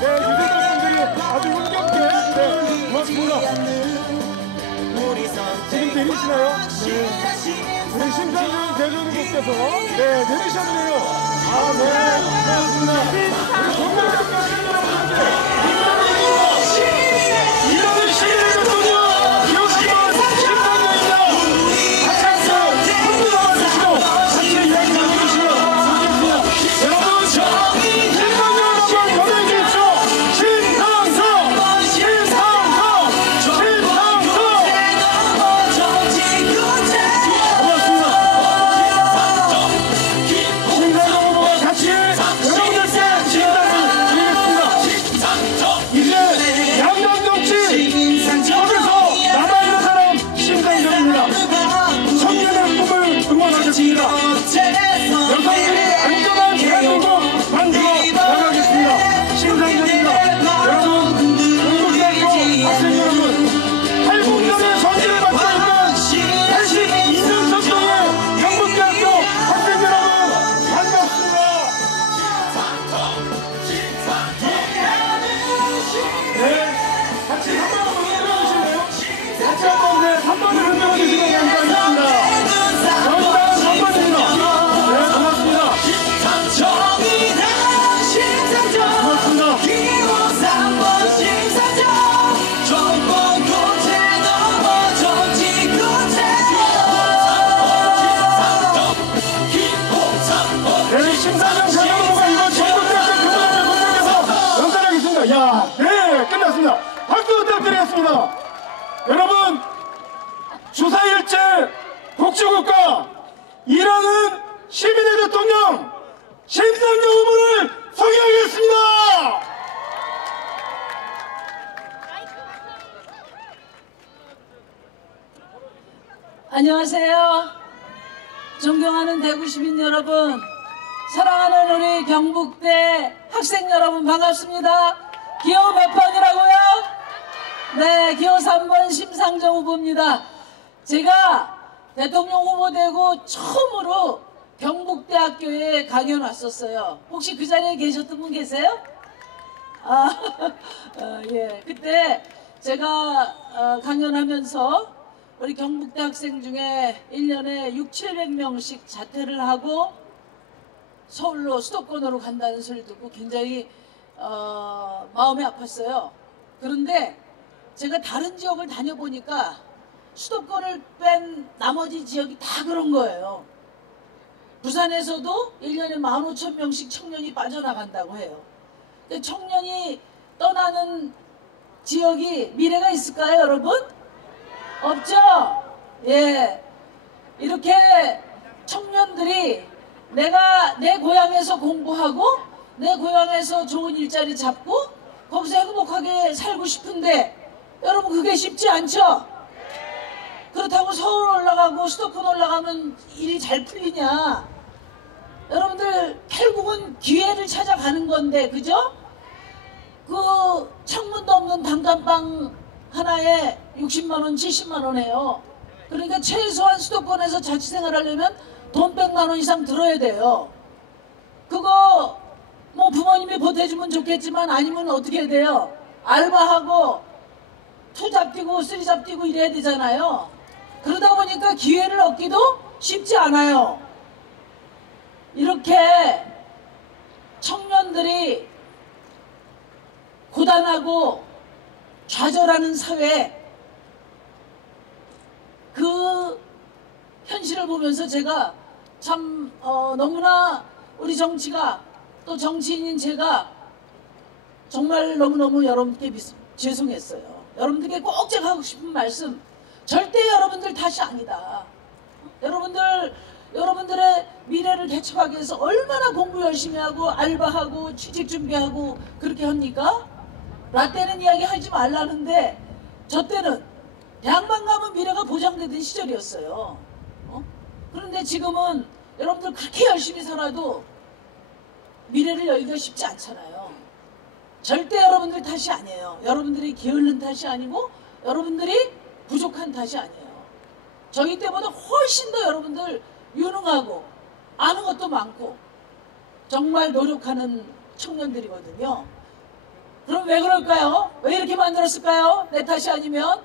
네, 유대들 분들이 아주 흥겹게, 네, 고맙습니다. 지금 내리시나요? 네. 우리 심상정 대전국께서, 네, 내리셨네요. 아, 네, 고맙습니다. 우리 동물대학교 여러분들. 이런 시민의 대통령! 여러분, 주사일제 복지국가 일하는 시민의 대통령 심상정 후보를 소개하겠습니다. 안녕하세요. 존경하는 대구 시민 여러분, 사랑하는 우리 경북대 학생 여러분 반갑습니다. 기호 몇 번이라고요? 네, 기호 3번 심상정 후보입니다. 제가 대통령 후보 되고 처음으로 경북대학교에 강연 왔었어요. 혹시 그 자리에 계셨던 분 계세요? 예. 그때 제가 강연하면서 우리 경북대 학생 중에 1년에 600~700명씩 자퇴를 하고 서울로 수도권으로 간다는 소리를 듣고 굉장히 마음이 아팠어요. 그런데 제가 다른 지역을 다녀보니까 수도권을 뺀 나머지 지역이 다 그런 거예요. 부산에서도 1년에 15,000명씩 청년이 빠져나간다고 해요. 근데 청년이 떠나는 지역이 미래가 있을까요, 여러분? 없죠? 예. 이렇게 청년들이 내가 내 고향에서 공부하고 내 고향에서 좋은 일자리 잡고 거기서 행복하게 살고 싶은데 여러분 그게 쉽지 않죠? 그렇다고 서울 올라가고 수도권 올라가면 일이 잘 풀리냐? 여러분들 결국은 기회를 찾아가는 건데, 그죠? 그 창문도 없는 단칸방 하나에 60만원, 70만원이에요. 그러니까 최소한 수도권에서 자취생활 하려면 돈 100만원 이상 들어야 돼요. 그거 뭐 부모님이 보태주면 좋겠지만 아니면 어떻게 해야 돼요? 알바하고 투잡 뛰고 쓰리잡 뛰고 이래야 되잖아요. 그러다 보니까 기회를 얻기도 쉽지 않아요. 이렇게 청년들이 고단하고 좌절하는 사회, 그 현실을 보면서 제가 참 너무나 우리 정치가 또 정치인인 제가 정말 너무너무 여러분께 죄송했어요. 여러분들께 꼭 제가 하고 싶은 말씀, 절대 여러분들 탓이 아니다. 여러분들의 미래를 대처하기 위해서 얼마나 공부 열심히 하고 알바하고 취직 준비하고 그렇게 합니까? 라떼는 이야기 하지 말라는데 저 때는 대학만 가면 미래가 보장되던 시절이었어요. 그런데 지금은 여러분들 그렇게 열심히 살아도 미래를 열기가 쉽지 않잖아요. 절대 여러분들 탓이 아니에요. 여러분들이 게으른 탓이 아니고 여러분들이 부족한 탓이 아니에요. 저희 때보다 훨씬 더 여러분들 유능하고 아는 것도 많고 정말 노력하는 청년들이거든요. 왜 그럴까요? 왜 이렇게 만들었을까요? 내 탓이 아니면?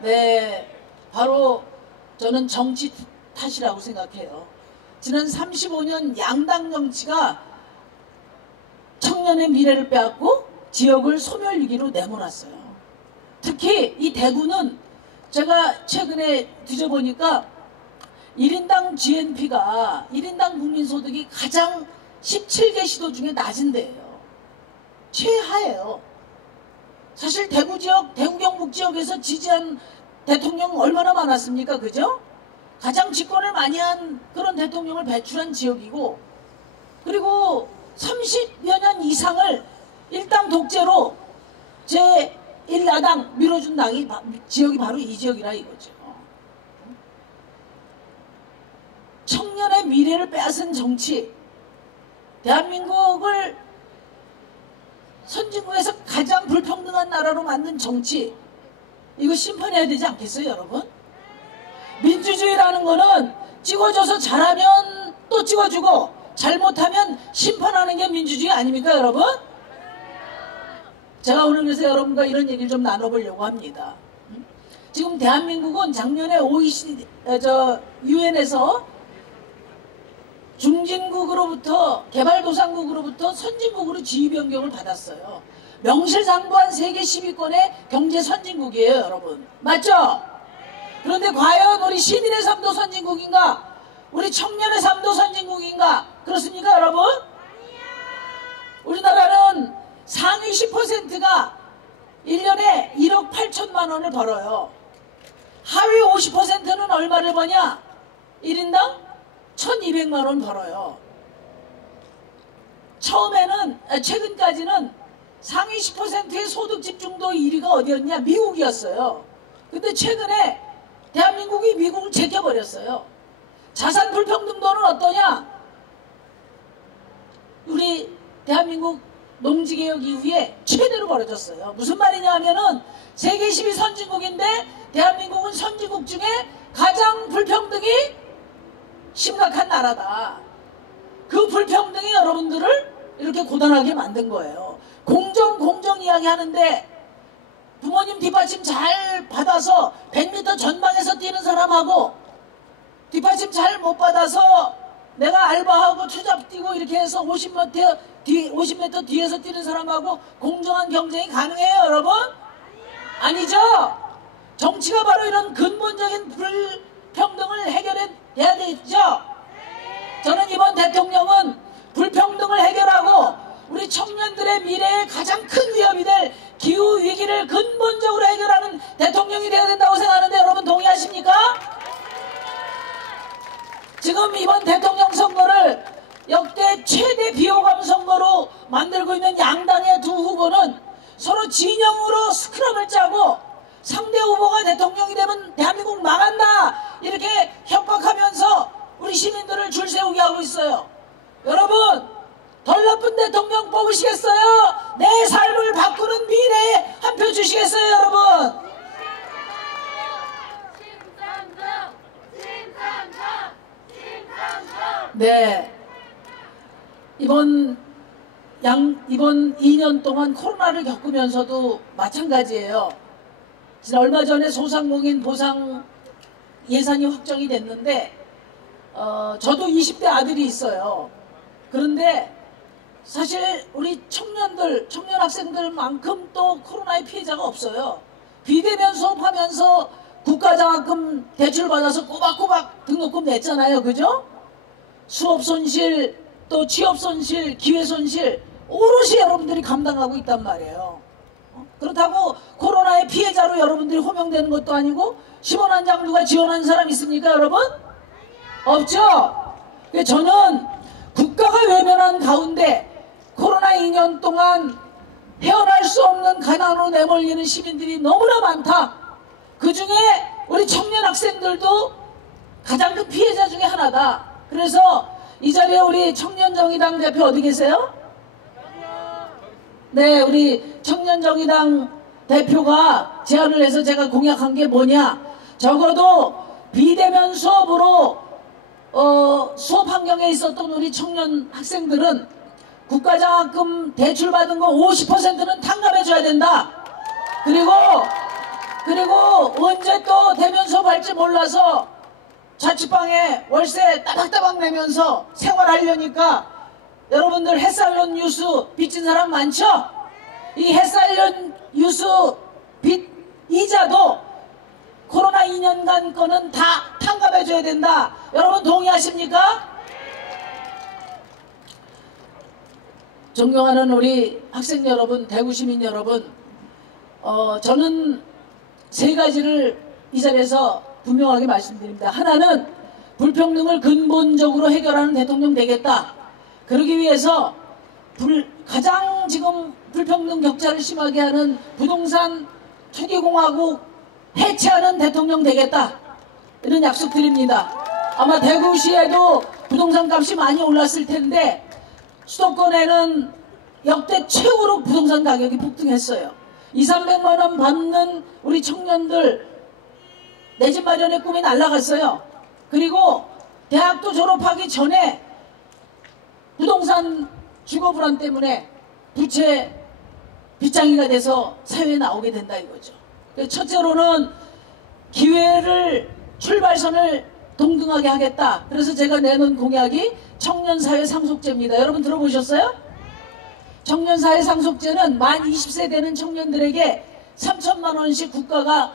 네, 바로 저는 정치 탓이라고 생각해요. 지난 35년 양당 정치가 청년의 미래를 빼앗고 지역을 소멸위기로 내몰았어요. 특히 이 대구는 제가 최근에 뒤져보니까 1인당 GNP가 1인당 국민소득이 가장 17개 시도 중에 낮은 데예요. 최하예요. 사실 대구 지역, 대구 경북 지역에서 지지한 대통령 얼마나 많았습니까? 그죠? 가장 집권을 많이 한 그런 대통령을 배출한 지역이고, 그리고 30여 년 이상을 일당 독재로 제1야당 밀어준 지역이 바로 이 지역이라 이거죠. 청년의 미래를 빼앗은 정치, 대한민국을 선진국에서 가장 불평등한 나라로 만든 정치, 이거 심판해야 되지 않겠어요, 여러분? 민주주의라는 거는 찍어줘서 잘하면 또 찍어주고 잘못하면 심판하는 게 민주주의 아닙니까, 여러분? 제가 오늘 그래서 여러분과 이런 얘기를 좀 나눠보려고 합니다. 지금 대한민국은 작년에 OECD, 유엔에서 중진국으로부터 개발도상국으로부터 선진국으로 지위 변경을 받았어요. 명실상부한 세계 10위권의 경제 선진국이에요, 여러분. 맞죠? 그런데 과연 우리 시민의 삶도 선진국인가? 우리 청년의 삶도 선진국인가? 그렇습니까, 여러분? 우리나라는 상위 10%가 1년에 1억 8천만 원을 벌어요. 하위 50%는 얼마를 버냐? 1인당 1200만 원 벌어요. 최근까지는 상위 10%의 소득 집중도 1위가 어디였냐? 미국이었어요. 근데 최근에 대한민국이 미국을 제껴버렸어요. 자산 불평등도는 어떠냐? 우리 대한민국 농지개혁 이후에 최대로 벌어졌어요. 무슨 말이냐 하면은 세계 10위 선진국인데 대한민국은 선진국 중에 가장 불평등이 심각한 나라다. 그 불평등이 여러분들을 이렇게 고단하게 만든 거예요. 공정 이야기 하는데 부모님 뒷받침 잘 받아서 100m 전방에서 뛰는 사람하고 뒷받침 잘 못 받아서 내가 알바하고 투잡 뛰고 이렇게 해서 50m 뒤에서 뛰는 사람하고 공정한 경쟁이 가능해요, 여러분? 아니죠? 정치가 바로 이런 근본적인 불평등을 해결해야 되죠? 저는 이번 대통령은 불평등을 해결하고 우리 청년들의 미래에 가장 큰 위협이 될 기후위기를 근본적으로 해결하는 대통령이 되어야 된다고 생각하는데 여러분 동의하십니까? 지금 이번 대통령 선거를 역대 최대 비호감 선거로 만들고 있는 양당의 두 후보는 서로 진영으로 스크럼을 짜고 상대 후보가 대통령이 되면 대한민국 망한다 이렇게 협박하면서 우리 시민들을 줄 세우게 하고 있어요. 여러분 덜 나쁜 대통령 뽑으시겠어요? 내 삶을 바꾸는 미래에 한 표 주시겠어요, 여러분? 네, 이번 2년 동안 코로나를 겪으면서도 마찬가지예요. 지난 얼마 전에 소상공인 보상 예산이 확정이 됐는데 저도 20대 아들이 있어요. 그런데 사실 우리 청년 학생들만큼 또 코로나의 피해자가 없어요. 비대면 수업하면서 국가장학금 대출받아서 꼬박꼬박 등록금 냈잖아요. 그죠? 수업 손실, 또 취업 손실, 기회 손실 오롯이 여러분들이 감당하고 있단 말이에요. 그렇다고 코로나의 피해자로 여러분들이 호명되는 것도 아니고 10원 한 장 누가 지원하는 사람 있습니까, 여러분? 없죠? 저는 국가가 외면한 가운데 코로나 2년 동안 헤어날 수 없는 가난으로 내몰리는 시민들이 너무나 많다. 그 중에 우리 청년 학생들도 가장 큰 피해자 중에 하나다. 그래서 이 자리에 우리 청년정의당 대표 어디 계세요? 네, 우리 청년정의당 대표가 제안을 해서 제가 공약한 게 뭐냐? 적어도 비대면 수업으로 수업 환경에 있었던 우리 청년 학생들은 국가장학금 대출받은 거 50%는 탕감해줘야 된다. 그리고 언제 또 대면 수업할지 몰라서 자취방에 월세 따박따박 내면서 생활하려니까 여러분들 햇살론 뉴스 빚진 사람 많죠? 이 햇살론 뉴스 빚 이자도 코로나 2년간 거는 다 탕감해줘야 된다. 여러분 동의하십니까? 존경하는 우리 학생 여러분, 대구 시민 여러분, 저는 세 가지를 이 자리에서 분명하게 말씀드립니다. 하나는 불평등을 근본적으로 해결하는 대통령 되겠다. 그러기 위해서 가장 지금 불평등 격차를 심하게 하는 부동산 투기공화국 해체하는 대통령 되겠다. 이런 약속 드립니다. 아마 대구시에도 부동산 값이 많이 올랐을 텐데 수도권에는 역대 최고로 부동산 가격이 폭등했어요. 200~300만 원 받는 우리 청년들 내 집 마련의 꿈이 날아갔어요. 그리고 대학도 졸업하기 전에 부동산 주거 불안 때문에 부채 빗장이가 돼서 사회에 나오게 된다 이거죠. 첫째로는 기회를 출발선을 동등하게 하겠다. 그래서 제가 내놓은 공약이 청년사회 상속제입니다. 여러분 들어보셨어요? 청년사회 상속제는 만 20세 되는 청년들에게 3천만 원씩 국가가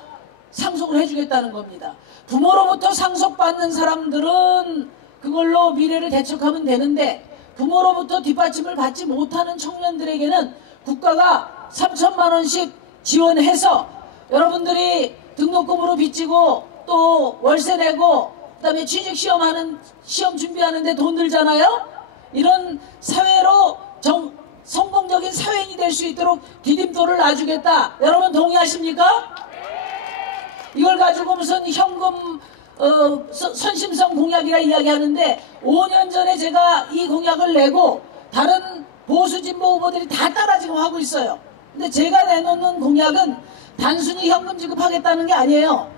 상속을 해주겠다는 겁니다. 부모로부터 상속받는 사람들은 그걸로 미래를 대척하면 되는데 부모로부터 뒷받침을 받지 못하는 청년들에게는 국가가 3천만 원씩 지원해서 여러분들이 등록금으로 빚지고 또 월세 내고 그다음에 시험 준비하는데 돈 들잖아요. 이런 사회로 성공적인 사회인이 될 수 있도록 디딤돌을 놔주겠다. 여러분 동의하십니까? 이걸 가지고 무슨 현금 선심성 공약이라 이야기하는데 5년 전에 제가 이 공약을 내고 다른 보수 진보 후보들이 다 따라 지금 하고 있어요. 근데 제가 내놓는 공약은 단순히 현금 지급하겠다는 게 아니에요.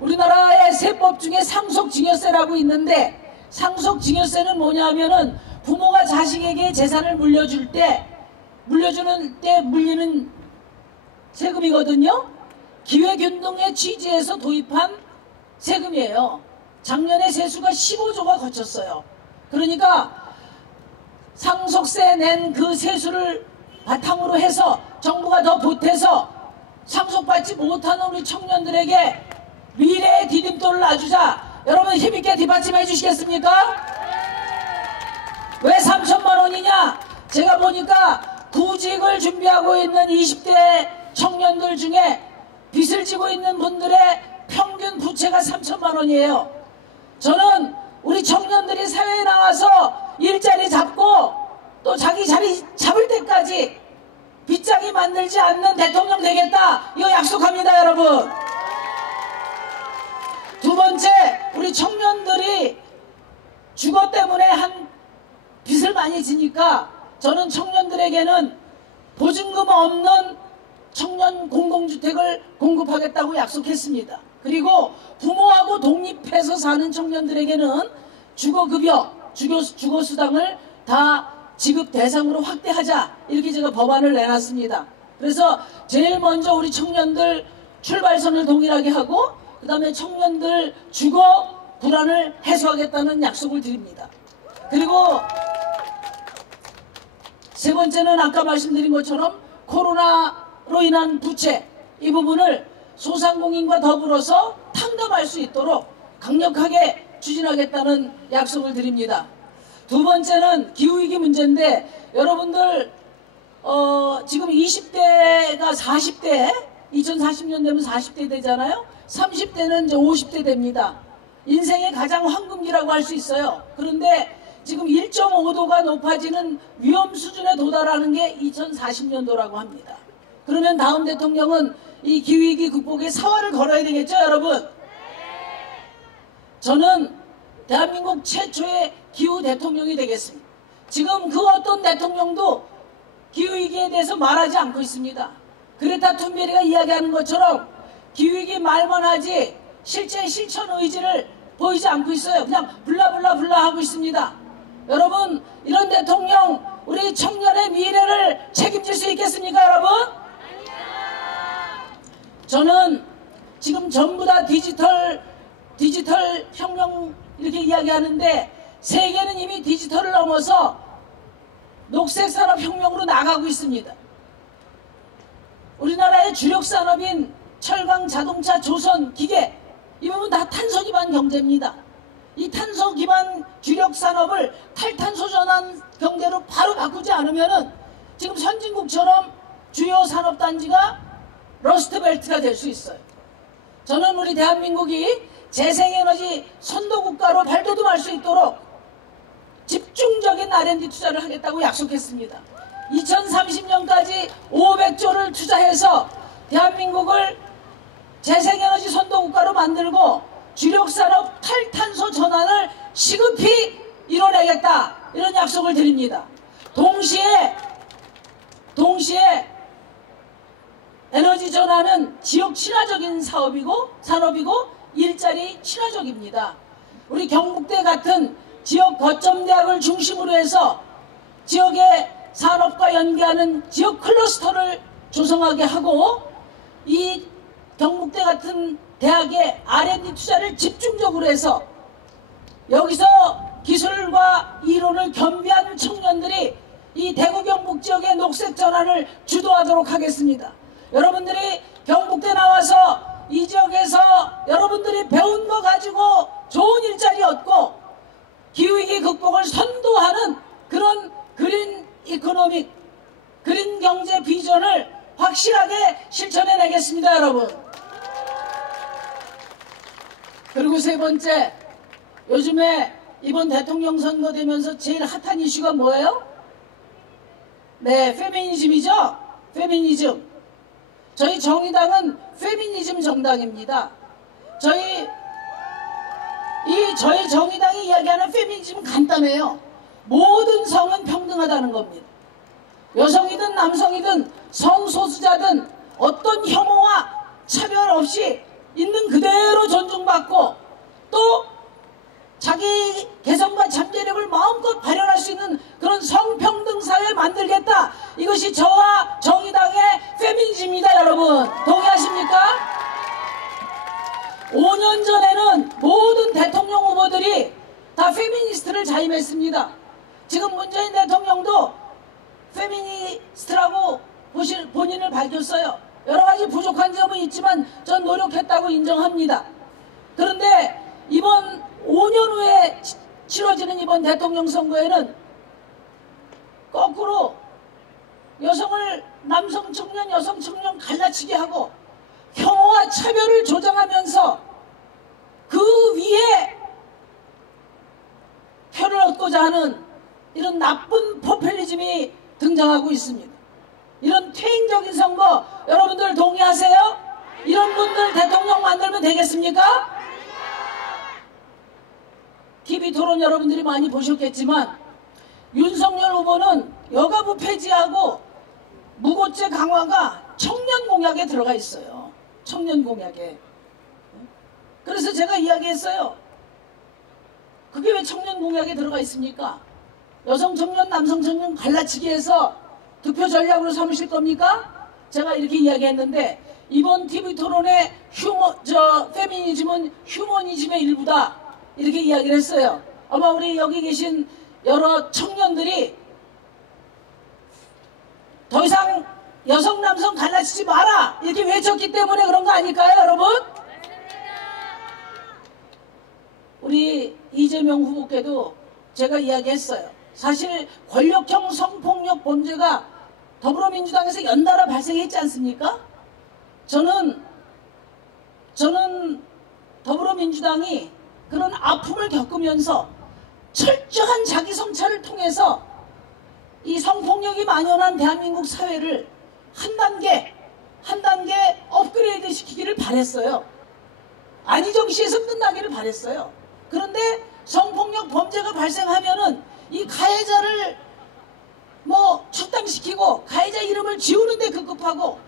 우리나라의 세법 중에 상속증여세라고 있는데 상속증여세는 뭐냐면은 부모가 자식에게 재산을 물려주는 때 물리는 세금이거든요. 기회균등의 취지에서 도입한 세금이에요. 작년에 세수가 15조가 거쳤어요. 그러니까 상속세 낸 그 세수를 바탕으로 해서 정부가 더 보태서 상속받지 못하는 우리 청년들에게 미래의 디딤돌을 놔주자. 여러분 힘있게 뒷받침해 주시겠습니까? 왜 3천만 원이냐? 제가 보니까 구직을 준비하고 있는 20대 청년들 중에 빚을 지고 있는 분들의 평균 부채가 3천만 원이에요. 저는 우리 청년들이 사회에 나와서 일자리 잡고 또 자기 자리 잡을 때까지 빚장이 만들지 않는 대통령 되겠다. 이거 약속합니다, 여러분. 두 번째, 우리 청년들이 주거 때문에 한 빚을 많이 지니까 저는 청년들에게는 보증금 없는 청년 공공주택을 공급하겠다고 약속했습니다. 그리고 부모하고 독립해서 사는 청년들에게는 주거급여, 주거수당을 다 지급 대상으로 확대하자. 이렇게 제가 법안을 내놨습니다. 그래서 제일 먼저 우리 청년들 출발선을 동일하게 하고 그 다음에 청년들 주거 불안을 해소하겠다는 약속을 드립니다. 그리고 세 번째는 아까 말씀드린 것처럼 코로나로 인한 부채, 이 부분을 소상공인과 더불어서 탕감할 수 있도록 강력하게 추진하겠다는 약속을 드립니다. 두 번째는 기후위기 문제인데 여러분들 지금 20대가 40대, 2040년 되면 40대 되잖아요. 30대는 이제 50대 됩니다. 인생의 가장 황금기라고 할 수 있어요. 그런데 지금 1.5도가 높아지는 위험 수준에 도달하는 게 2040년도라고 합니다. 그러면 다음 대통령은 이 기후위기 극복에 사활을 걸어야 되겠죠, 여러분? 저는 대한민국 최초의 기후 대통령이 되겠습니다. 지금 그 어떤 대통령도 기후위기에 대해서 말하지 않고 있습니다. 그레타 툰베리가 이야기하는 것처럼 기후위기 말만 하지 실제 실천 의지를 보이지 않고 있어요. 그냥 블라블라 하고 있습니다. 여러분, 이런 대통령 우리 청년의 미래를 책임질 수 있겠습니까, 여러분? 저는 지금 전부 다 디지털 혁명 이렇게 이야기하는데 세계는 이미 디지털을 넘어서 녹색산업혁명으로 나가고 있습니다. 우리나라의 주력 산업인 철강, 자동차, 조선, 기계 이 부분 다 탄소 기반 경제입니다. 이 탄소 기반 주력 산업을 탈탄소 전환 경제로 바로 바꾸지 않으면은 지금 선진국처럼 주요 산업단지가 러스트벨트가 될 수 있어요. 저는 우리 대한민국이 재생에너지 선도국가로 발돋움할 수 있도록 집중적인 R&D 투자를 하겠다고 약속했습니다. 2030년까지 500조를 투자해서 대한민국을 재생에너지 선도국가로 만들고 주력산업 탈탄소 전환을 시급히 이뤄내겠다, 이런 약속을 드립니다. 동시에 에너지 전환은 지역 친화적인 산업이고 일자리 친화적입니다. 우리 경북대 같은 지역 거점대학을 중심으로 해서 지역의 산업과 연계하는 지역 클러스터를 조성하게 하고, 이 경북대 같은 대학의 R&D 투자를 집중적으로 해서 여기서 기술과 이론을 겸비한 청년들이 이 대구 경북 지역의 녹색 전환을 주도하도록 하겠습니다. 여러분들이 경북대 나와서 이 지역에서 여러분들이 배운 거 가지고 좋은 일자리 얻고 기후위기 극복을 선도하는 그런 그린 이코노믹, 그린 경제 비전을 확실하게 실천해내겠습니다, 여러분. 그리고 세 번째, 요즘에 이번 대통령 선거 되면서 제일 핫한 이슈가 뭐예요? 네, 페미니즘이죠? 페미니즘. 저희 정의당은 페미니즘 정당입니다. 저희 정의당이 이야기하는 페미니즘은 간단해요. 모든 성은 평등하다는 겁니다. 여성이든 남성이든 성소수자든 어떤 혐오와 차별 없이 있는 그대로 존중받고 또 자기 개성과 잠재력을 마음껏 발현할 수 있는 그런 성평등 사회 만들겠다. 이것이 저와 정의당의 페미니즘입니다, 여러분. 동의하십니까? 5년 전에는 모든 대통령 후보들이 다 페미니스트를 자임했습니다. 지금 문재인 대통령도 페미니스트라고 본인을 밝혔어요. 여러 가지 부족한 점은 있지만 전 노력했다고 인정합니다. 그런데 이번 5년 후에 치러지는 이번 대통령 선거에는 거꾸로 남성 청년, 여성 청년 갈라치게 하고 혐오와 차별을 조장하면서 그 위에 표를 얻고자 하는 이런 나쁜 포퓰리즘이 등장하고 있습니다. 이런 퇴행적인 선거 여러분들 동의하세요? 이런 분들 대통령 만들면 되겠습니까? TV 토론 여러분들이 많이 보셨겠지만 윤석열 후보는 여가부 폐지하고 무고죄 강화가 청년 공약에 들어가 있어요. 청년 공약에. 그래서 제가 이야기했어요. 그게 왜 청년 공약에 들어가 있습니까? 여성 청년, 남성 청년 갈라치기 해서 득표 전략으로 삼으실 겁니까? 제가 이렇게 이야기했는데 이번 TV 토론의 페미니즘은 휴머니즘의 일부다, 이렇게 이야기를 했어요. 아마 우리 여기 계신 여러 청년들이 더 이상 여성 남성 갈라치지 마라 이렇게 외쳤기 때문에 그런 거 아닐까요, 여러분? 우리 이재명 후보께도 제가 이야기했어요. 사실 권력형 성폭력 범죄가 더불어민주당에서 연달아 발생했지 않습니까? 저는 더불어민주당이 그런 아픔을 겪으면서 철저한 자기 성찰을 통해서 이 성폭력이 만연한 대한민국 사회를 한 단계 업그레이드 시키기를 바랬어요. 안희정시에서 끝나기를 바랬어요. 그런데 성폭력 범죄가 발생하면은 이 가해자를 축당시키고 가해자 이름을 지우는데 급급하고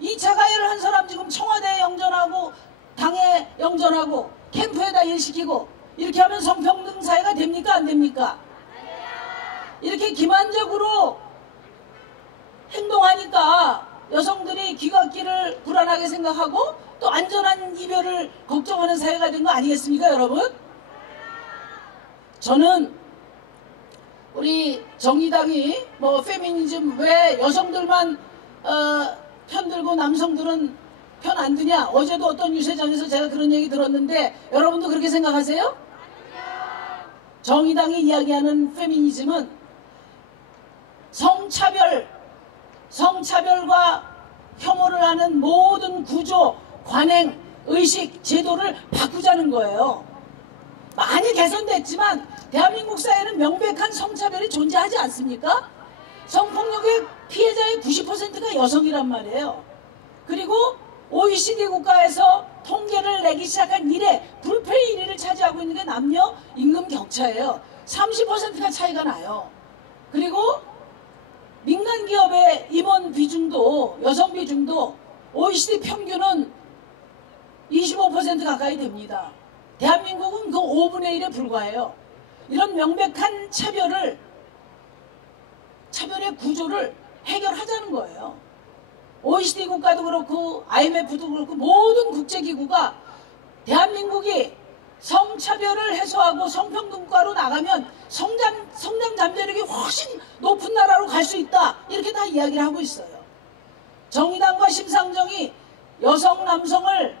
2차 가해를 한 사람 지금 청와대에 영전하고 당에 영전하고 캠프에다 일시키고 이렇게 하면 성평등 사회가 됩니까, 안 됩니까? 이렇게 기만적으로 행동하니까 여성들이 귀갓길을 불안하게 생각하고 또 안전한 이별을 걱정하는 사회가 된 거 아니겠습니까, 여러분? 저는 우리 정의당이 뭐 페미니즘 왜 여성들만 편들고 남성들은 편 안 드냐? 어제도 어떤 유세장에서 제가 그런 얘기 들었는데 여러분도 그렇게 생각하세요? 정의당이 이야기하는 페미니즘은 성차별과 혐오를 하는 모든 구조, 관행, 의식, 제도를 바꾸자는 거예요. 많이 개선됐지만 대한민국 사회는 명백한 성차별이 존재하지 않습니까? 성폭력의 피해자의 90%가 여성이란 말이에요. 그리고 OECD 국가에서 통계를 내기 시작한 이래 불패의 1위를 차지하고 있는 게 남녀 임금 격차예요. 30%가 차이가 나요. 그리고 민간 기업의 임원 비중도 여성 비중도 OECD 평균은 25% 가까이 됩니다. 대한민국은 그 5분의 1에 불과해요. 이런 명백한 차별의 구조를 해결하자는 거예요. OECD 국가도 그렇고 IMF도 그렇고 모든 국제기구가 대한민국이 성차별을 해소하고 성평등국가로 나가면 성장 잠재력이 훨씬 높은 나라로 갈 수 있다. 이렇게 다 이야기를 하고 있어요. 정의당과 심상정이 여성 남성을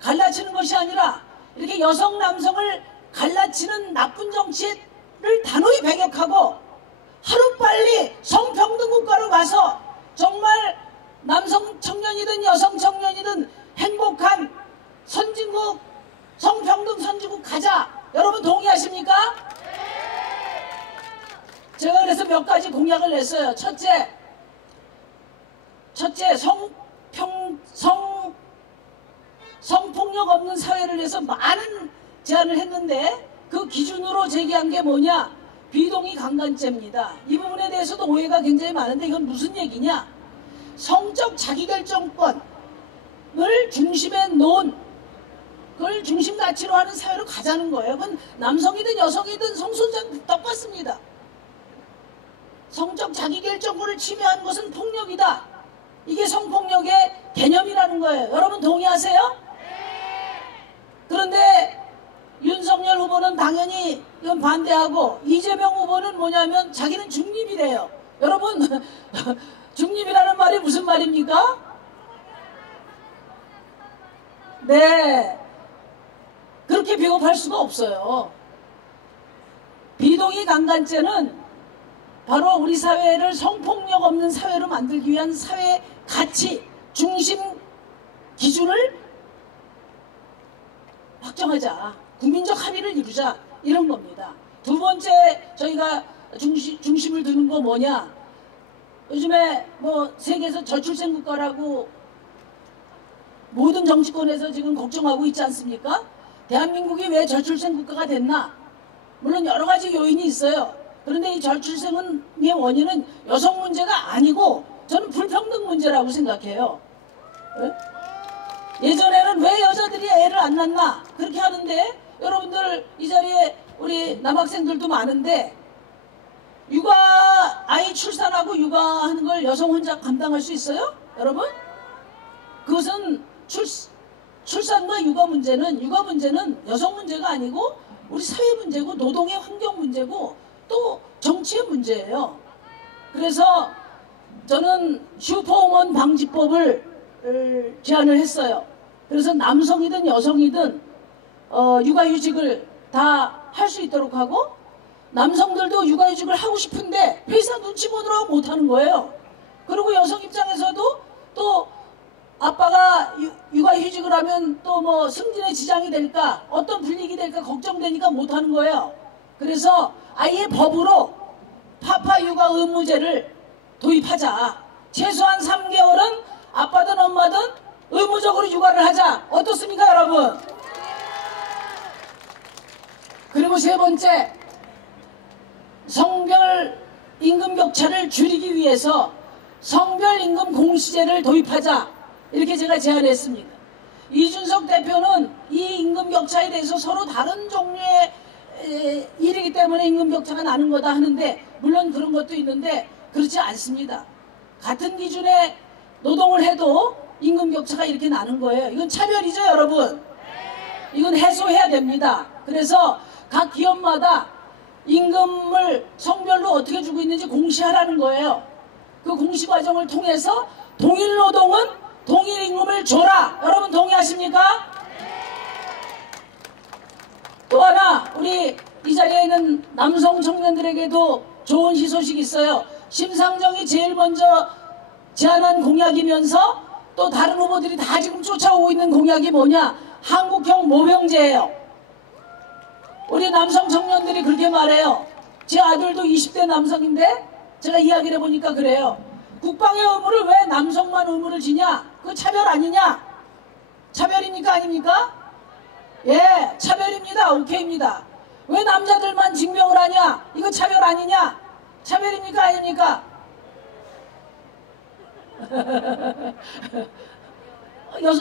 갈라치는 것이 아니라 이렇게 여성 남성을 갈라치는 나쁜 정치를 단호히 배격하고 하루빨리 성평등국가로 가서 정말 남성 청년이든 여성 청년이든 행복한 선진국 성평등 선진국 가자. 여러분 동의하십니까? 제가 그래서 몇 가지 공약을 냈어요. 첫째 성폭력 없는 사회를 위해서 많은 제안을 했는데 그 기준으로 제기한 게 뭐냐? 비동의 강간죄입니다. 이 부분에 대해서도 오해가 굉장히 많은데 이건 무슨 얘기냐? 성적 자기결정권을 중심에 놓은 그걸 중심 가치로 하는 사회로 가자는 거예요. 그건 남성이든 여성이든 성소수자는 똑같습니다. 성적 자기결정권을 침해하는 것은 폭력이다. 이게 성폭력의 개념이라는 거예요. 여러분 동의하세요? 그런데 윤석열 후보는 당연히 이건 반대하고 이재명 후보는 뭐냐면 자기는 중립이래요. 여러분 중립이라는 말이 무슨 말입니까? 네, 그렇게 비겁할 수가 없어요. 비동의 강간죄는 바로 우리 사회를 성폭력 없는 사회로 만들기 위한 사회 가치 중심 기준을 확정하자. 국민적 합의를 이루자. 이런 겁니다. 두 번째 저희가 중심을 두는 거 뭐냐. 요즘에 뭐 세계에서 저출생 국가라고 모든 정치권에서 지금 걱정하고 있지 않습니까? 대한민국이 왜 저출생 국가가 됐나? 물론 여러 가지 요인이 있어요. 그런데 이 저출생의 원인은 여성 문제가 아니고 저는 불평등 문제라고 생각해요. 예전에는 왜 여자들이 애를 안 낳나? 그렇게 하는데 여러분들 이 자리에 우리 남학생들도 많은데 아이 출산하고 육아하는 걸 여성 혼자 감당할 수 있어요? 여러분? 그것은 출산과 육아 문제는 여성 문제가 아니고 우리 사회 문제고 노동의 환경 문제고 또 정치의 문제예요. 그래서 저는 슈퍼우먼 방지법을 제안을 했어요. 그래서 남성이든 여성이든 육아휴직을 다 할 수 있도록 하고 남성들도 육아휴직을 하고 싶은데 회사 눈치 보느라고 못하는 거예요. 그리고 여성 입장에서도 또 아빠가 육아휴직을 하면 또 뭐 승진에 지장이 될까 어떤 불이익이 될까 걱정되니까 못하는 거예요. 그래서 아예 법으로 파파 육아 의무제를 도입하자. 최소한 3개월은 아빠든 엄마든 의무적으로 육아를 하자. 어떻습니까 여러분? 그리고 세 번째, 성별 임금 격차를 줄이기 위해서 성별 임금 공시제를 도입하자. 이렇게 제가 제안했습니다. 이준석 대표는 이 임금 격차에 대해서 서로 다른 종류의 일이기 때문에 임금 격차가 나는 거다 하는데 물론 그런 것도 있는데 그렇지 않습니다. 같은 기준의 노동을 해도 임금 격차가 이렇게 나는 거예요. 이건 차별이죠, 여러분. 이건 해소해야 됩니다. 그래서 각 기업마다 임금을 성별로 어떻게 주고 있는지 공시하라는 거예요. 그 공시 과정을 통해서 동일 노동은 동일 임금을 줘라. 여러분 동의하십니까? 또 하나 우리 이 자리에 있는 남성 청년들에게도 좋은 희소식이 있어요. 심상정이 제일 먼저 제안한 공약이면서 또 다른 후보들이 다 지금 쫓아오고 있는 공약이 뭐냐? 한국형 모병제예요. 우리 남성 청년들이 그렇게 말해요. 제 아들도 20대 남성인데 제가 이야기를 해보니까 그래요. 국방의 의무를 왜 남성만 의무를 지냐? 그거 차별 아니냐? 차별입니까 아닙니까? 예, 차별입니다. 오케이입니다. 왜 남자들만 징병을 하냐? 이거 차별 아니냐? 차별입니까 아닙니까?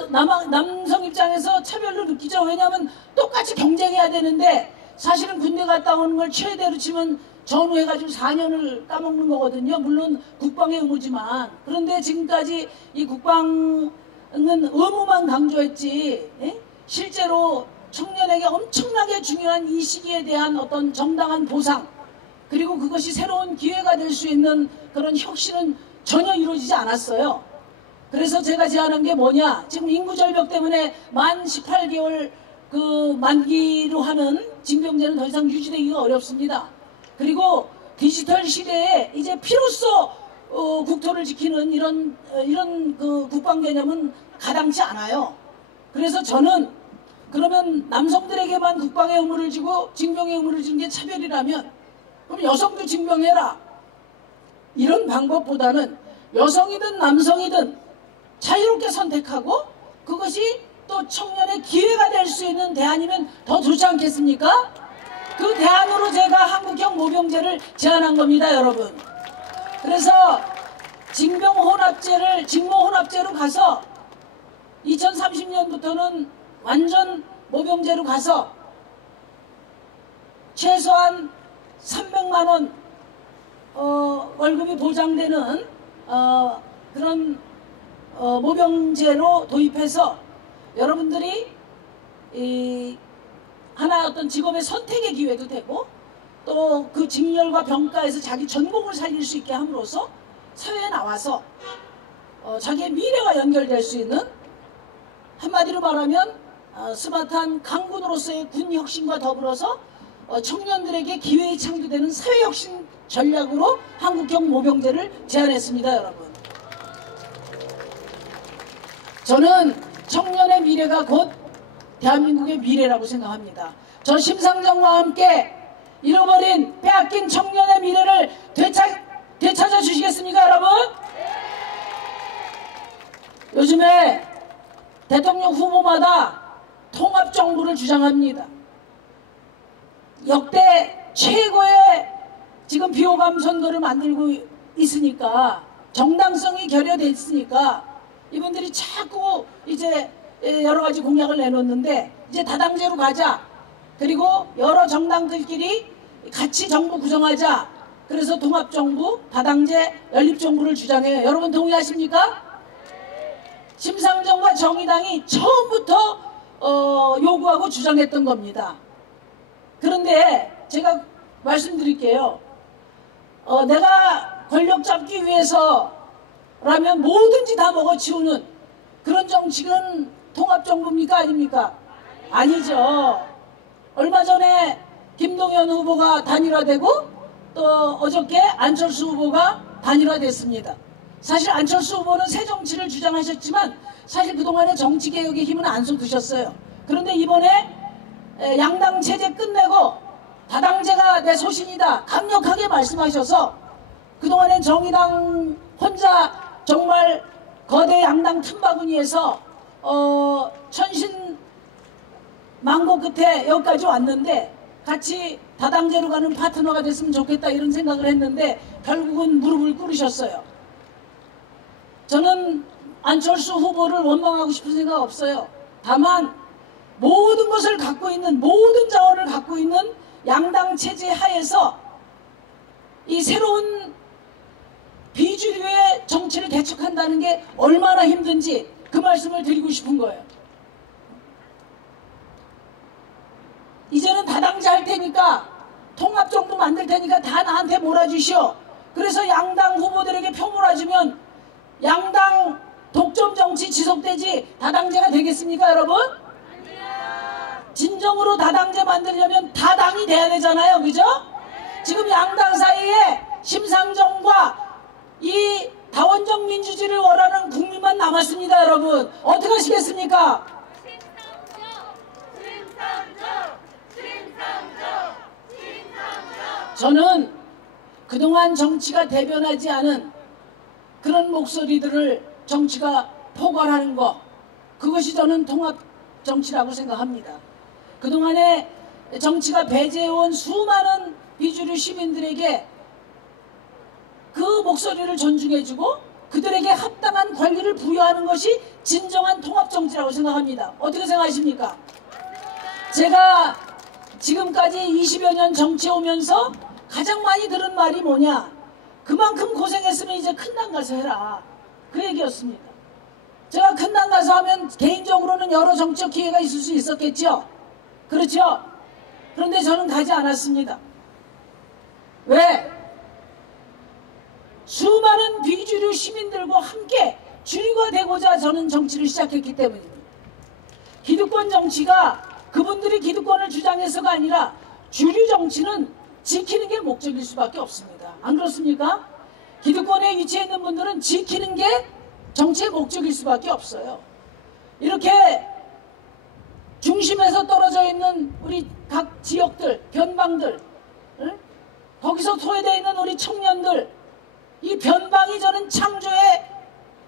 남성 입장에서 차별로 느끼죠. 왜냐하면 똑같이 경쟁해야 되는데 사실은 군대 갔다 오는 걸 최대로 치면 전후해가지고 4년을 까먹는 거거든요. 물론 국방의 의무지만. 그런데 지금까지 이 국방은 의무만 강조했지, 예? 실제로 청년에게 엄청나게 중요한 이 시기에 대한 어떤 정당한 보상, 그리고 그것이 새로운 기회가 될 수 있는 그런 혁신은 전혀 이루어지지 않았어요. 그래서 제가 제안한 게 뭐냐? 지금 인구 절벽 때문에 만 18개월 그 만기로 하는 징병제는 더 이상 유지되기가 어렵습니다. 그리고 디지털 시대에 이제 피로써 국토를 지키는 이런 그 국방 개념은 가당치 않아요. 그래서 저는 그러면 남성들에게만 국방의 의무를 주고 징병의 의무를 주는 게 차별이라면 그럼 여성도 징병해라. 이런 방법보다는 여성이든 남성이든 자유롭게 선택하고 그것이 또 청년의 기회가 될 수 있는 대안이면 더 좋지 않겠습니까? 그 대안으로 제가 한국형 모병제를 제안한 겁니다, 여러분. 그래서 직무혼합제로 가서 2030년부터는 완전 모병제로 가서 최소한 300만 원 월급이 보장되는 그런 모병제로 도입해서 여러분들이 하나 어떤 직업의 선택의 기회도 되고 또 그 직렬과 병가에서 자기 전공을 살릴 수 있게 함으로써 사회에 나와서 자기의 미래와 연결될 수 있는, 한마디로 말하면 스마트한 강군으로서의 군 혁신과 더불어서 청년들에게 기회의 창조되는 사회혁신 전략으로 한국형 모병제를 제안했습니다, 여러분. 저는 청년의 미래가 곧 대한민국의 미래라고 생각합니다. 저 심상정과 함께 잃어버린 빼앗긴 청년의 미래를 되찾아 주시겠습니까, 여러분? 요즘에 대통령 후보마다 통합정부를 주장합니다. 역대 최고의 지금 비호감 선거를 만들고 있으니까, 정당성이 결여돼 있으니까 이분들이 자꾸 이제 여러 가지 공약을 내놓는데, 이제 다당제로 가자. 그리고 여러 정당들끼리 같이 정부 구성하자. 그래서 통합정부, 다당제, 연립정부를 주장해요. 여러분 동의하십니까? 심상정과 정의당이 처음부터 요구하고 주장했던 겁니다. 그런데 제가 말씀드릴게요. 내가 권력 잡기 위해서라면 뭐든지 다 먹어치우는 그런 정치는 통합정부입니까 아닙니까? 아니죠. 얼마 전에 김동연 후보가 단일화되고 또 어저께 안철수 후보가 단일화됐습니다. 사실 안철수 후보는 새 정치를 주장하셨지만 사실 그동안의 정치개혁의 힘은 안 쏟으셨어요. 그런데 이번에 양당 체제 끝내고 다당제가 내 소신이다 강력하게 말씀하셔서 그동안엔 정의당 혼자 정말 거대 양당 틈바구니에서 천신만고 끝에 여기까지 왔는데 같이 다당제로 가는 파트너가 됐으면 좋겠다 이런 생각을 했는데 결국은 무릎을 꿇으셨어요. 저는 안철수 후보를 원망하고 싶은 생각 없어요. 다만 모든 것을 갖고 있는, 모든 자원을 갖고 있는 양당 체제 하에서 이 새로운 비주류의 정치를 개척한다는 게 얼마나 힘든지 그 말씀을 드리고 싶은 거예요. 이제는 다당제 할 테니까 통합정부 만들 테니까 다 나한테 몰아주시오. 그래서 양당 후보들에게 표 몰아주면 양당 독점 정치 지속되지 다당제가 되겠습니까, 여러분? 진정으로 다당제 만들려면 다당이 돼야 되잖아요, 그죠? 지금 양당 사이에 심상정과 이 다원적 민주주의를 원하는 국민만 남았습니다, 여러분. 어떻게 하시겠습니까? 저는 그동안 정치가 대변하지 않은 그런 목소리들을 정치가 포괄하는 것, 그것이 저는 통합 정치라고 생각합니다. 그동안에 정치가 배제해온 수많은 비주류 시민들에게 그 목소리를 존중해주고 그들에게 합당한 권리를 부여하는 것이 진정한 통합 정치라고 생각합니다. 어떻게 생각하십니까? 제가 지금까지 20여 년 정치에 오면서 가장 많이 들은 말이 뭐냐? 그만큼 고생했으면 이제 큰당 가서 해라. 그 얘기였습니다. 제가 큰당 가서 하면 개인적으로는 여러 정치적 기회가 있을 수 있었겠죠? 그렇죠? 그런데 저는 가지 않았습니다. 왜? 수많은 비주류 시민들과 함께 주류가 되고자 저는 정치를 시작했기 때문입니다. 기득권 정치가 그분들이 기득권을 주장해서가 아니라 주류 정치는 지키는 게 목적일 수밖에 없습니다. 안 그렇습니까? 기득권에 위치해 있는 분들은 지키는 게 정치의 목적일 수밖에 없어요. 이렇게 중심에서 떨어져 있는 우리 각 지역들, 변방들, 응? 거기서 소외되어 있는 우리 청년들, 이 변방이 저는 창조의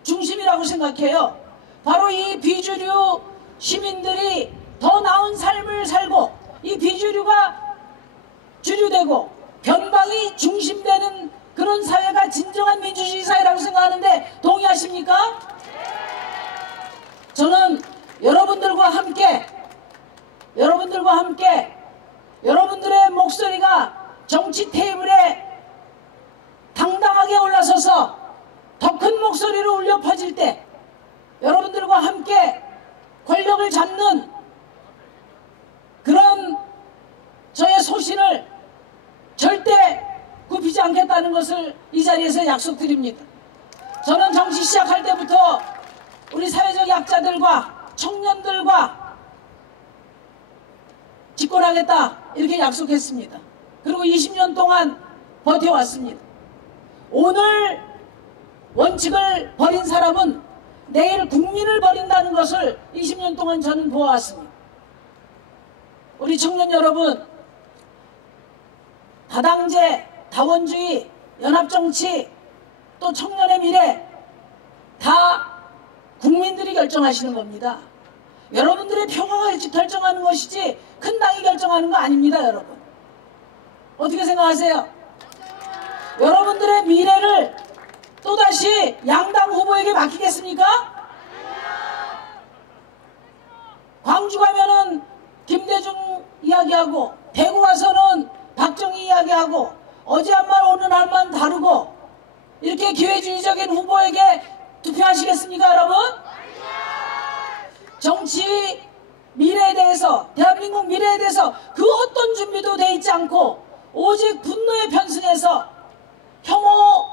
중심이라고 생각해요. 바로 이 비주류 시민들이 더 나은 삶을 살고 이 비주류가 주류되고 변방이 중심되는 그런 사회가 진정한 민주주의 사회라고 생각하는데 동의하십니까? 저는 여러분들과 함께 여러분들의 목소리가 정치 테이블에 당당하게 올라서서 더 큰 목소리로 울려 퍼질 때 여러분들과 함께 권력을 잡는 그런 저의 소신을 절대 굽히지 않겠다는 것을 이 자리에서 약속드립니다. 저는 정치 시작할 때부터 우리 사회적 약자들과 청년들과 집권하겠다 이렇게 약속했습니다. 그리고 20년 동안 버텨왔습니다. 오늘 원칙을 버린 사람은 내일 국민을 버린다는 것을 20년 동안 저는 보아왔습니다. 우리 청년 여러분, 다당제, 다원주의, 연합정치, 또 청년의 미래 다 국민들이 결정하시는 겁니다. 여러분들의 표가 결정하는 것이지 큰 당이 결정하는 거 아닙니다, 여러분. 어떻게 생각하세요? 여러분들의 미래를 또다시 양당 후보에게 맡기겠습니까? 광주 가면은 김대중 이야기하고 대구 와서는 박정희 이야기하고 어제 한 말 오늘 한 말 다르고 이렇게 기회주의적인 후보에게 투표하시겠습니까, 여러분? 정치 미래에 대해서, 대한민국 미래에 대해서 그 어떤 준비도 돼 있지 않고 오직 분노에 편승해서 혐오,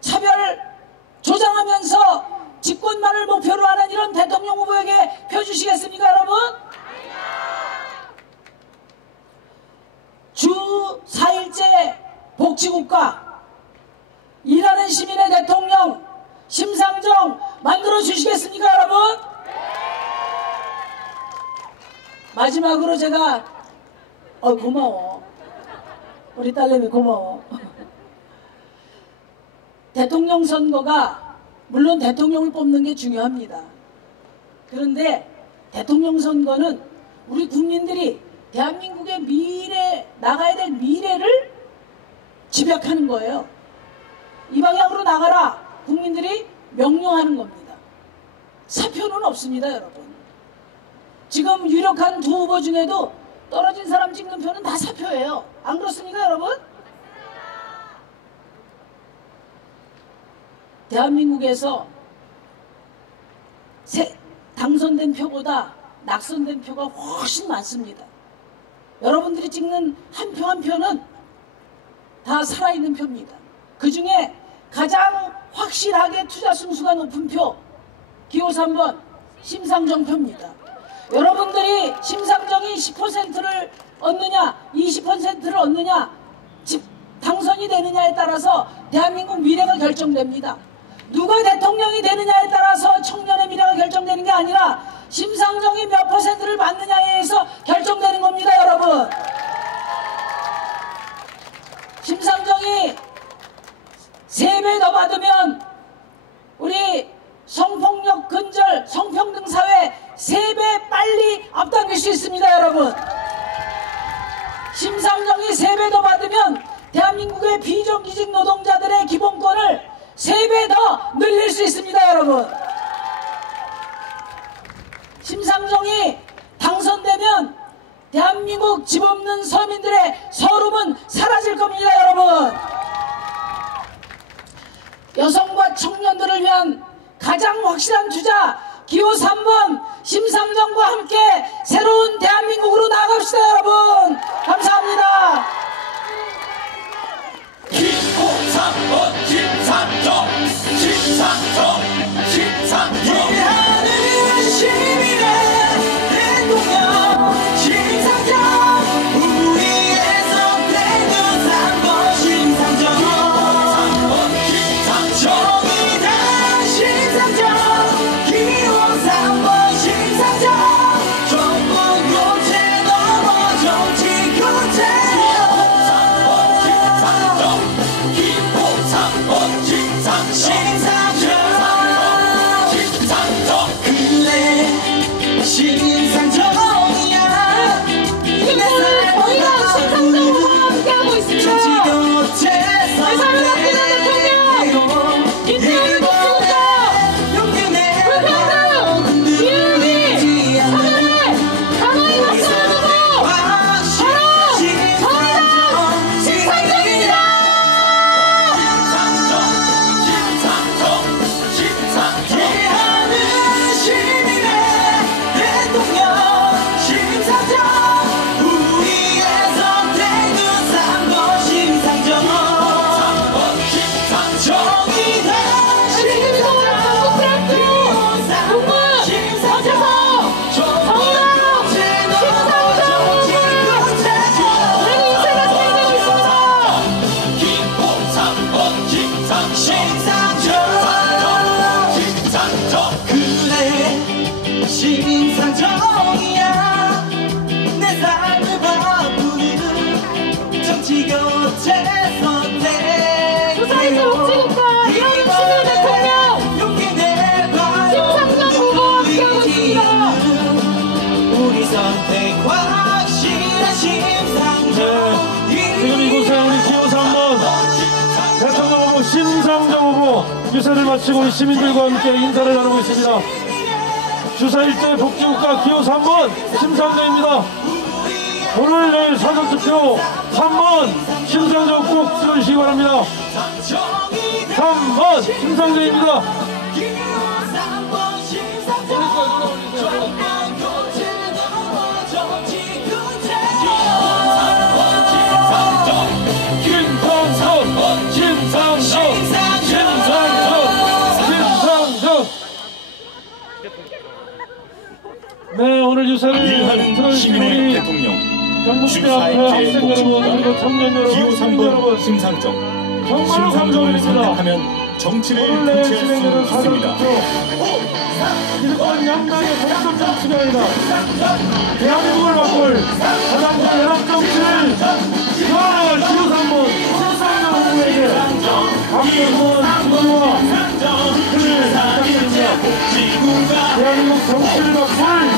차별 조장하면서 집권만을 목표로 하는 이런 대통령 후보에게 표 주시겠습니까, 여러분? 주 4일제 복지국가, 일하는 시민의 대통령 심상정 만들어 주시겠습니까, 여러분? 마지막으로 제가 고마워. 우리 딸내미 고마워. 대통령 선거가 물론 대통령을 뽑는 게 중요합니다. 그런데 대통령 선거는 우리 국민들이 대한민국의 미래, 나가야 될 미래를 집약하는 거예요. 이 방향으로 나가라. 국민들이 명령하는 겁니다. 사표는 없습니다, 여러분. 지금 유력한 두 후보 중에도 떨어진 사람 찍는 표는 다 사표예요. 안 그렇습니까, 여러분? 대한민국에서 당선된 표보다 낙선된 표가 훨씬 많습니다. 여러분들이 찍는 한 표 한 표는 다 살아있는 표입니다. 그 중에 가장 확실하게 투자 승수가 높은 표, 기호 3번 심상정 표입니다. 여러분들이 심상정이 10%를 얻느냐 20%를 얻느냐 당선이 되느냐에 따라서 대한민국 미래가 결정됩니다. 누가 대통령이 되느냐에 따라서 청년의 미래가 결정되는 게 아니라 심상정이 몇 %를 받느냐에 의해서 결정되는 겁니다. 여러분, 심상정이 3배 더 받으면 우리 성폭력 근절 성평등 사회 3배 빨리 앞당길 수 있습니다. 여러분, 심상정이 3배 더 받으면 대한민국의 비정규직 노동자들의 기본권을 3배 더 늘릴 수 있습니다. 여러분, 심상정이 당선되면 대한민국 집 없는 서민들의 서름은 사라질 겁니다. 여러분, 여성과 청년들을 위한 가장 확실한 투자 기호 3번 심상정과 함께 새로운 대한민국으로 나아갑시다. 여러분, 감사합니다. 기호 3번 심상정, 이해하는 시민의 대통령 심상정, 우리의 선택은 3번 심상정. 정의당 심상정, 기호 3번 심상정, 정권 교체 넘어 정치 교체. 심상정이야. 오늘 저희가 심상정 후보와 함께하고 있습니다. 대사를 맡기는 대통령 김대중 대통령 불평등 기회비 사면을 강하게 박살내고 바로 정의당 심상정입니다. 이해하는 시민의 대통령 심상정, 우리의 선택은 3번 심상정. 정의당 심상정, 기호 3번 심상정, 정권 교체 넘어 정치 교체. 우리 인생을 살고 있습니다. 기호 3번 심상정. 그래 심상정이야. 내 삶을 바꾸는 정치 교체 선택. 조사에서 옥지니까 이런 대통령 용기 내봐요. 심상정 후보와 함께하고 있습니다. 우리 선택 확실한 심상정. 지금 이곳에 우리 기호 3번 대통령 후보 심상정 후보 유세를 마치고 우리 시민들과 함께 인사를 나누고 있습니다. 주사 일대 복지국가 기호 3번 심상정입니다. 오늘 내일 사전투표 3번 심상정 꼭 찍어주시기 바랍니다. 3번 심상정입니다. 네, 오늘 유세를 일하는 시민의 우리 대통령 경북대 앞에 학생 여러분 그리고 청년 여러분 기호 시민 3번 여러분 심상정. 정말 심상정을 감사드립니다. 선택하면 정치를 오늘 내일 교체할 진행되는 수 있습니다. 사전투표 이건 양당의 독점 정치가 아니라 대한민국을 바꿀 가장 연합 정치를 이어나갈 기호 3번 심상정 후보에게 강력한 지지와 힘을 부탁드립니다. 대한민국 정치를 바꿀